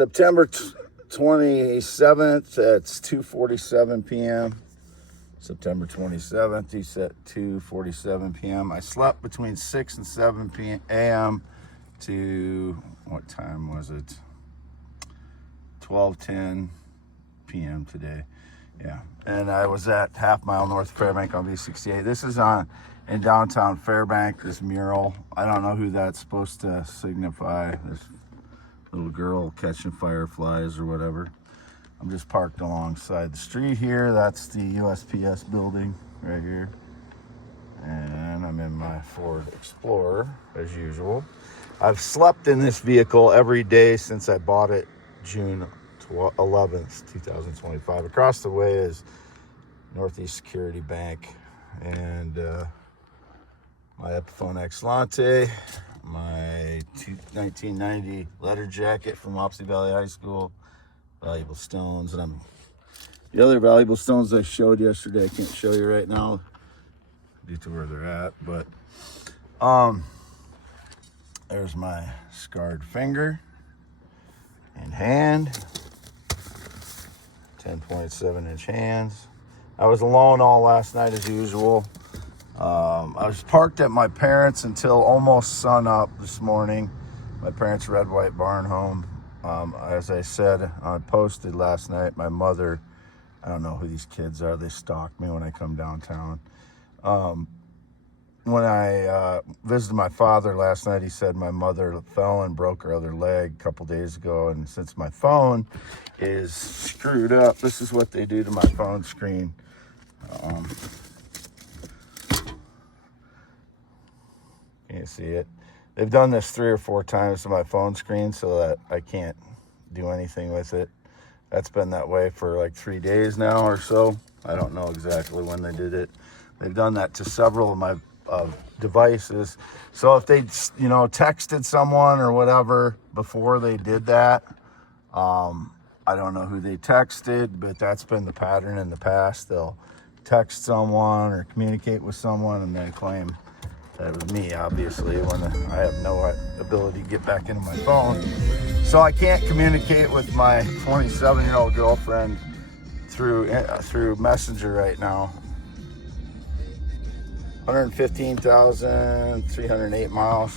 September 27th, it's 2:47 p.m. September 27th, he's at 2:47 p.m. I slept between 6 and 7 a.m. to, what time was it? 12:10 p.m. today. Yeah, and I was at half mile north of Fairbank on V68. This is in downtown Fairbank, this mural. I don't know who that's supposed to signify. This little girl catching fireflies or whatever. I'm just parked alongside the street here. That's the USPS building right here. And I'm in my Ford Explorer as usual. I've slept in this vehicle every day since I bought it June 11th, 2025. Across the way is Northeast Security Bank and my Epiphone X Latte, my 1990 letter jacket from Wapsie Valley High School, valuable stones, and the other valuable stones I showed yesterday, I can't show you right now due to where they're at, but there's my scarred finger and hand, 10.7 inch hands. I was alone all last night as usual. I was parked at my parents' until almost sun up this morning. My parents' red white barn home. As I said, I posted last night, my mother, I don't know who these kids are, they stalk me when I come downtown. When I visited my father last night, he said my mother fell and broke her other leg a couple days ago, and since my phone is screwed up, this is what they do to my phone screen. Can't see it. They've done this 3 or 4 times to my phone screen so that I can't do anything with it. That's been that way for like 3 days now or so. I don't know exactly when they did it. They've done that to several of my devices. So if they, texted someone or whatever before they did that, I don't know who they texted, but that's been the pattern in the past. They'll text someone or communicate with someone and they claim that it was me, obviously, when I have no ability to get back into my phone. So I can't communicate with my 27-year-old girlfriend through Messenger right now. 115,308 miles.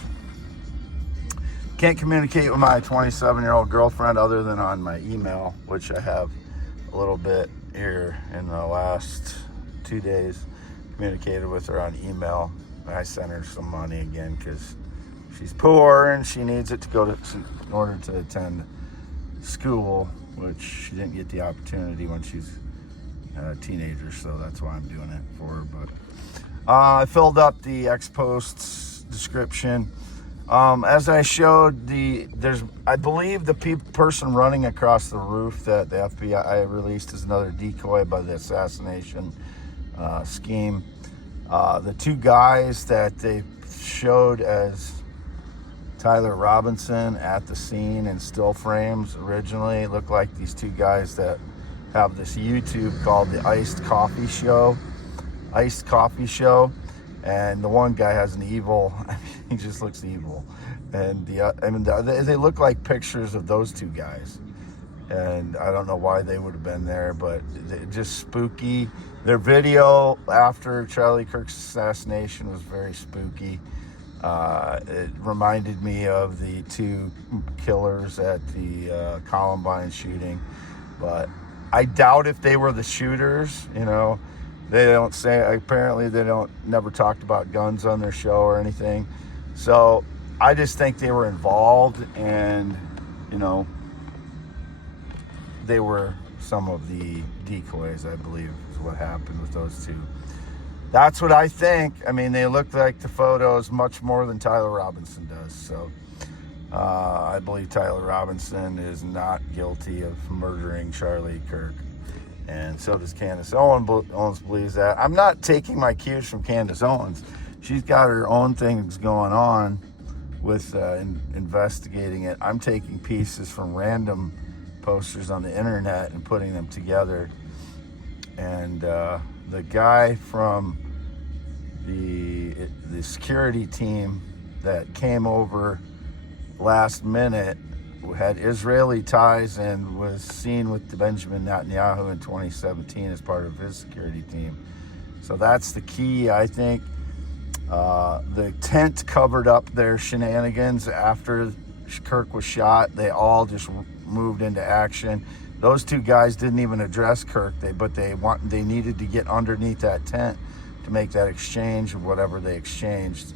Can't communicate with my 27-year-old girlfriend other than on my email, which I have a little bit here in the last 2 days. Communicated with her on email. I sent her some money again because she's poor and she needs it in order to attend school, which she didn't get the opportunity when she's a teenager, so that's why I'm doing it for her. But I filled up the ex-post's description. As I showed, I believe the person running across the roof that the FBI released is another decoy by the assassination scheme. The 2 guys that they showed as Tyler Robinson at the scene in still frames originally look like these 2 guys that have this YouTube called the Iced Coffee Show, and the one guy has an evil, he just looks evil, and they look like pictures of those 2 guys, and I don't know why they would have been there, but just spooky. Their video after Charlie Kirk's assassination was very spooky. It reminded me of the 2 killers at the Columbine shooting, but I doubt if they were the shooters. They don't say, apparently they never talked about guns on their show or anything. So I just think they were involved, and they were some of the decoys, I believe, is what happened with those 2. That's what I think. I mean, they look like the photos much more than Tyler Robinson does. So I believe Tyler Robinson is not guilty of murdering Charlie Kirk. And so does Candace Owens believes that. I'm not taking my cues from Candace Owens. She's got her own things going on with investigating it. I'm taking pieces from random posters on the internet and putting them together. And the guy from the security team that came over last minute had Israeli ties and was seen with Benjamin Netanyahu in 2017 as part of his security team. So that's the key, I think. The tent covered up their shenanigans after Kirk was shot. They all just moved into action. Those two guys didn't even address Kirk, but they needed to get underneath that tent to make that exchange of whatever they exchanged.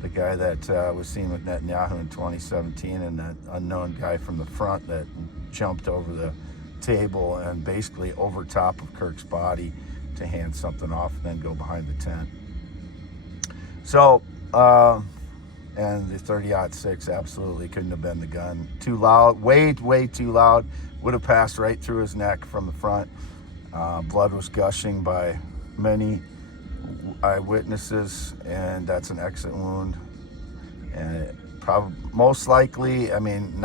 The guy that was seen with Netanyahu in 2017 and that unknown guy from the front that jumped over the table and basically over top of Kirk's body to hand something off and then go behind the tent. So, and the 30-06 absolutely couldn't have been the gun. Too loud, way too loud. Would have passed right through his neck from the front. Blood was gushing by many eyewitnesses, and that's an exit wound. And it most likely, I mean,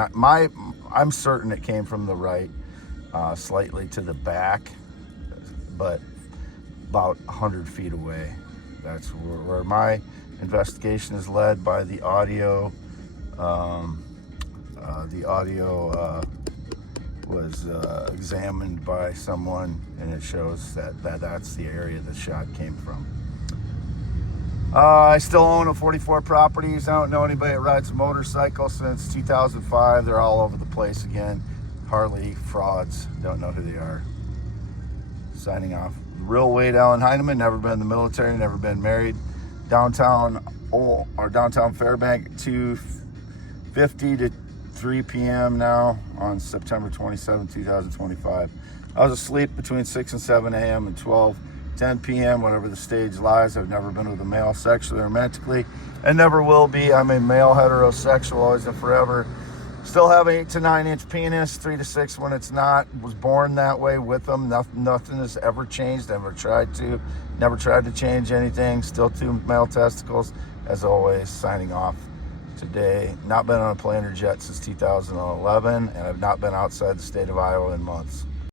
I'm certain it came from the right, slightly to the back, but about 100 feet away. That's where my investigation is led by the audio. The audio was examined by someone, and it shows that's the area the shot came from. I still own a 44 properties. I don't know anybody that rides a motorcycle since 2005. They're all over the place again. Harley frauds. Don't know who they are. Signing off. Real Wade Allen Heineman. Never been in the military. Never been married. Downtown Fairbank, 2:50 to 3 p.m. now on September 27, 2025. I was asleep between 6 and 7 a.m. and 10 p.m., whatever the stage lies. I've never been with a male sexually or romantically, and never will be. I'm a male heterosexual, always and forever. Still have an 8 to 9 inch penis, 3 to 6 when it's not. Was born that way with them. Nothing has ever changed. Never tried to change anything. Still 2 male testicles. As always, signing off today. Not been on a plane or jet since 2011, and I've not been outside the state of Iowa in months.